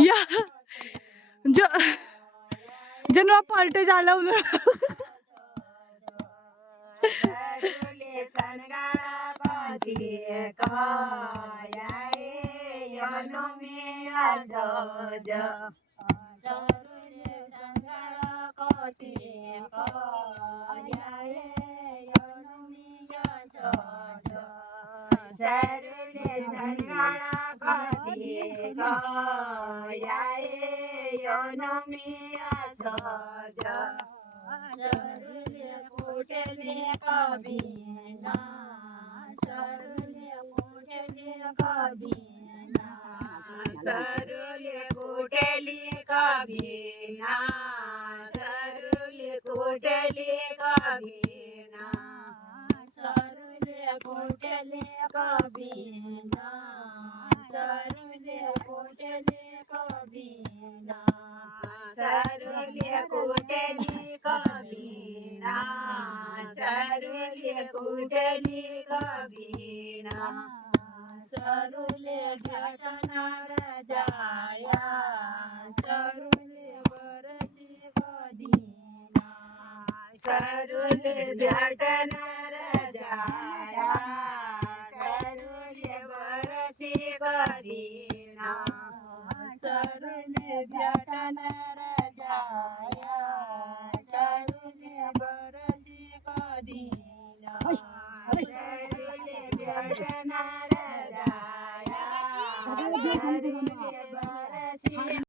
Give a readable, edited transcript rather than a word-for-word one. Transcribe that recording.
या जो जनवा पार्टे झाला सरुले कुटेली कभीना सरुले कुटेली कभीना सरुले कुटेली कभीना सरुले कुटेली कभीना सरुले कुटेली कभीना सरुले कुटेली कभीना सरुले भेटणार जाया सरुले बरसी कधीना सरुले भेटणार जाया सरुले बरसी कधीना सरुले भेटणार